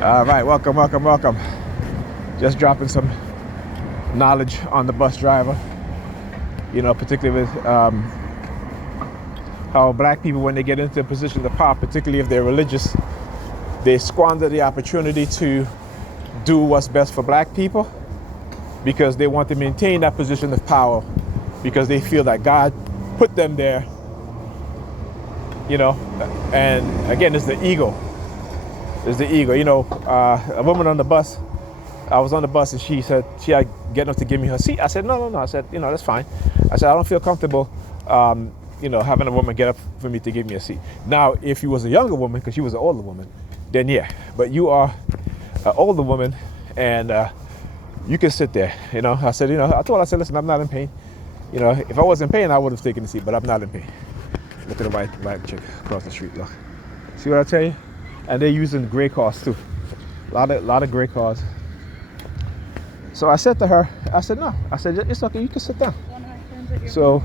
All right, welcome, welcome, welcome. Just dropping some knowledge on the bus driver. You know, particularly with how black people, when they get into a position of power, particularly if they're religious, they squander the opportunity to do what's best for black people because they want to maintain that position of power because they feel that God put them there, you know. And again, it's the ego. It's the ego. You know, a woman on the bus, I was on the bus and she said she had getting up to give me her seat. I said, no. I said, you know, that's fine. I said, I don't feel comfortable, you know, having a woman get up for me to give me a seat. Now, if you was a younger woman, because she was an older woman, then yeah. But you are an older woman and you can sit there, you know. I said, you know, I told her, I said, listen, I'm not in pain. You know, if I was in pain, I would have taken the seat, but I'm not in pain. Look at the white chick across the street, look. See what I tell you? And they're using gray cars too. A lot of gray cars. So I said to her, I said, no. I said, it's okay, you can sit down. So,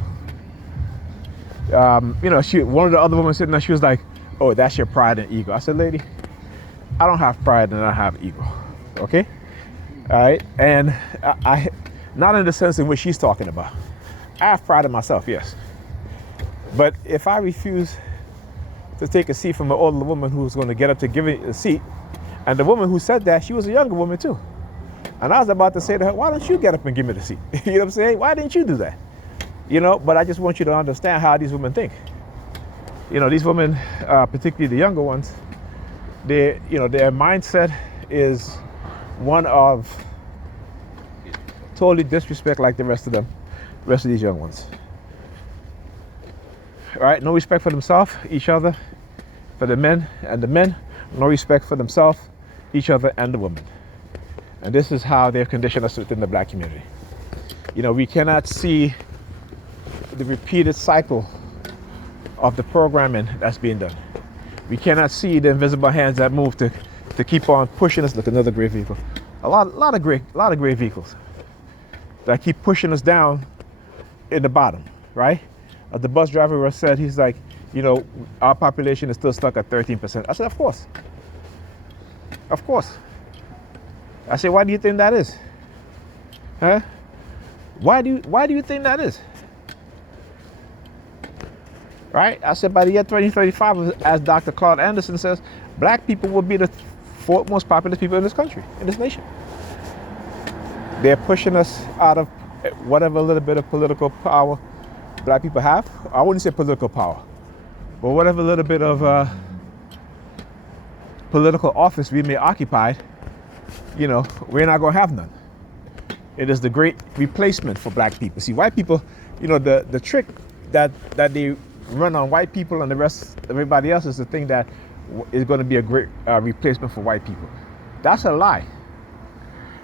you know, one of the other women sitting there, she was like, oh, that's your pride and ego. I said, lady, I don't have pride and I have ego, okay? All right, and I not in the sense in which she's talking about. I have pride in myself, yes. But if I refuse to take a seat from an older woman who's going to get up to give me a seat, and the woman who said that, she was a younger woman too. And I was about to say to her, why don't you get up and give me the seat? You know what I'm saying? Why didn't you do that? You know, but I just want you to understand how these women think. You know, these women, particularly the younger ones, you know, their mindset is one of totally disrespect like the rest of these young ones. All right, no respect for themselves, each other, for the men, and the men, no respect for themselves, each other, and the women. And this is how they've conditioned us within the black community. You know, we cannot see the repeated cycle of the programming that's being done. We cannot see the invisible hands that move to keep on pushing us. Look, another gray vehicle. A lot of gray vehicles that keep pushing us down in the bottom, right? The bus driver said, he's like, you know, our population is still stuck at 13%. I said, of course. Of course. I said, why do you think that is? Huh? Why do you think that is? Right? I said, by the year 2035, as Dr. Claude Anderson says, black people will be the fourth most populous people in this country, in this nation. They're pushing us out of whatever little bit of political power black people have. I wouldn't say political power, but whatever little bit of political office we may occupy, you know, we're not going to have none. It is the great replacement for black people. See, white people, you know, the trick that they run on white people and the rest, everybody else, is the thing that is going to be a great replacement for white people. That's a lie.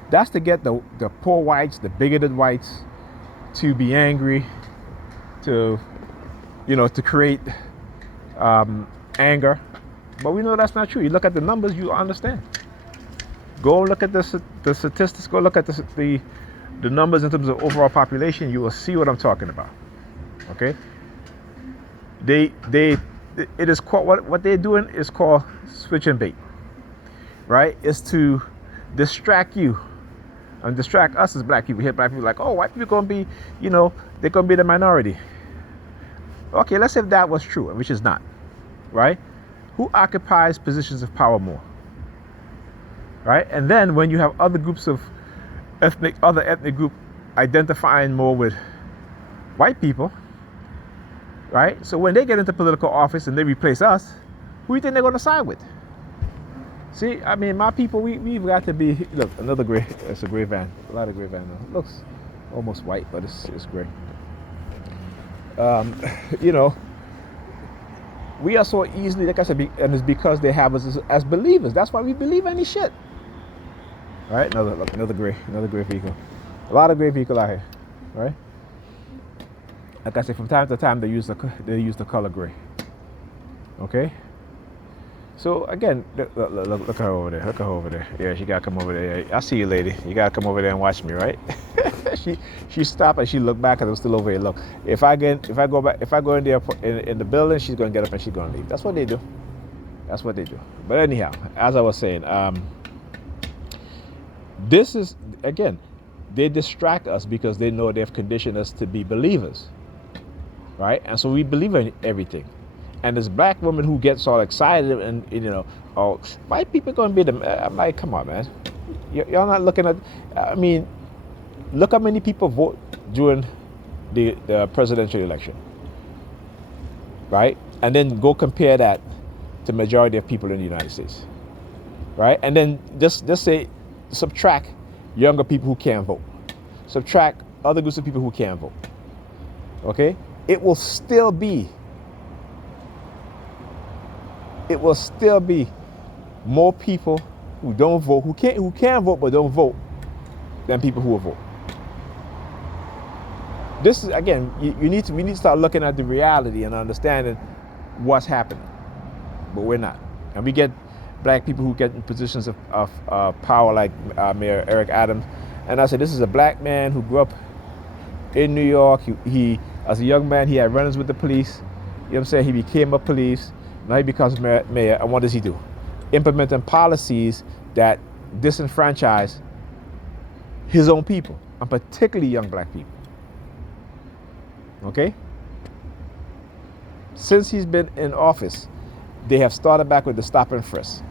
That's to get the poor whites, the bigoted whites, to be angry, to, you know, to create anger. But we know that's not true. You look at the numbers, you understand. Go look at the statistics. Go look at the numbers in terms of overall population. You will see what I'm talking about. Okay. It is called, what they're doing is called switch and bait. Right? It's to distract you and distract us as black people. Here, black people like, oh, white people are gonna be, you know, they're gonna be the minority. Okay, let's say if that was true, which is not. Right? Who occupies positions of power more? Right? And then when you have other groups of other ethnic group identifying more with white people, right? So when they get into political office and they replace us, who do you think they're going to side with? See, I mean, my people, we've got to be, look, another gray, it's a gray van, a lot of gray van now. It looks almost white, but it's gray. You know, we are so easily, like I said, and it's because they have us as believers. That's why we believe any shit. All right, another gray vehicle. A lot of gray vehicle out here, right? Like I said, from time to time they use the color gray. Okay. So again, look at her over there. Look at her over there. Yeah, she gotta come over there. I see you, lady. You gotta come over there and watch me, right? she stopped and she looked back and I was still over here. Look, if I go in there in the building, she's gonna get up and she's gonna leave. That's what they do. But anyhow, as I was saying, This is, again, they distract us because they know they've conditioned us to be believers, right? And so we believe in everything. And this black woman who gets all excited and oh, white people gonna be the. I'm like, come on, man. Y'all not looking at. I mean, look how many people vote during the presidential election, right? And then go compare that to majority of people in the United States, right? And then just say subtract younger people who can't vote, subtract other groups of people who can't vote. Okay, it will still be more people who don't vote, who can vote but don't vote, than people who will vote. This is, again, we need to start looking at the reality and understanding what's happening, but we're not. And we get black people who get in positions of power, like Mayor Eric Adams. And I said, this is a black man who grew up in New York. He as a young man, he had run-ins with the police. You know what I'm saying? He became a police. Now he becomes mayor. And what does he do? Implementing policies that disenfranchise his own people, and particularly young black people. Okay? Since he's been in office, they have started back with the stop and frisk.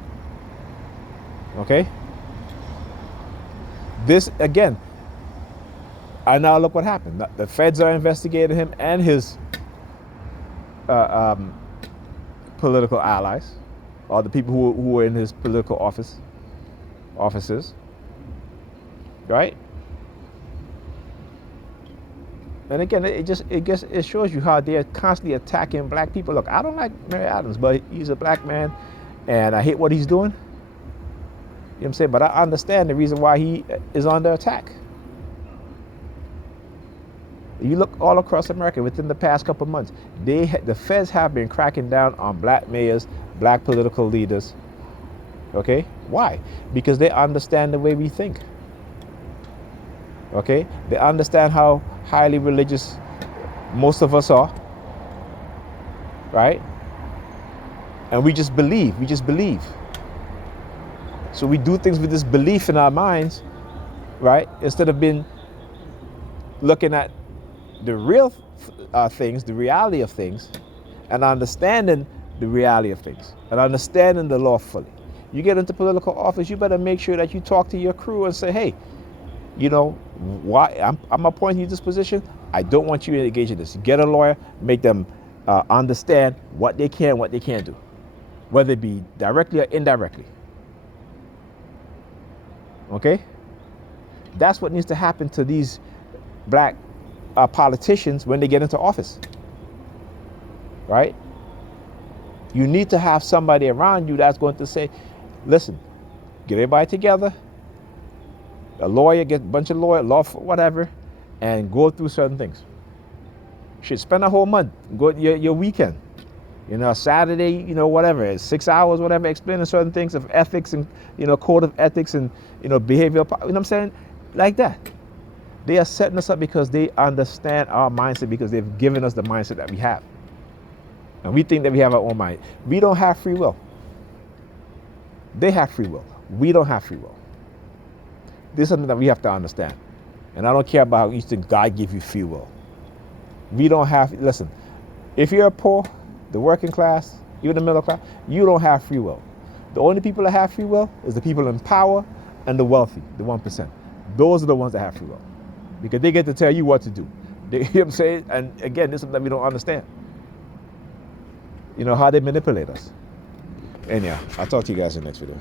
Okay? This, again, and now look what happened. The feds are investigating him and his political allies, or the people who were in his political offices, right? And again, it shows you how they're constantly attacking black people. Look, I don't like Mary Adams, but he's a black man, and I hate what he's doing. You know what I'm saying? But I understand the reason why he is under attack. You look all across America within the past couple of months, the feds have been cracking down on black mayors, black political leaders. Okay? Why? Because they understand the way we think. Okay? They understand how highly religious most of us are. Right? And we just believe. So we do things with this belief in our minds, right? Instead of being looking at the real things, the reality of things, and understanding the reality of things, and understanding the law fully. You get into political office, you better make sure that you talk to your crew and say, hey, you know, why I'm appointing you to this position. I don't want you to engage in this. Get a lawyer, make them understand what they can, what they can't do, whether it be directly or indirectly. Okay? That's what needs to happen to these black politicians when they get into office, right? You need to have somebody around you that's going to say, listen, get everybody together, a lawyer, get a bunch of law, whatever, and go through certain things. Should spend a whole month, go your weekend, Saturday, whatever, 6 hours, whatever, explaining certain things of ethics and, code of ethics and, behavioral, you know what I'm saying? Like that. They are setting us up because they understand our mindset, because they've given us the mindset that we have. And we think that we have our own mind. We don't have free will. They have free will. We don't have free will. This is something that we have to understand. And I don't care about how you think God gave you free will. We don't have, listen, if you're poor, the working class, even the middle class, you don't have free will. The only people that have free will is the people in power and the wealthy, the 1%. Those are the ones that have free will. Because they get to tell you what to do. You know what I'm saying? And again, this is something that we don't understand. How they manipulate us. Anyhow, I'll talk to you guys in the next video.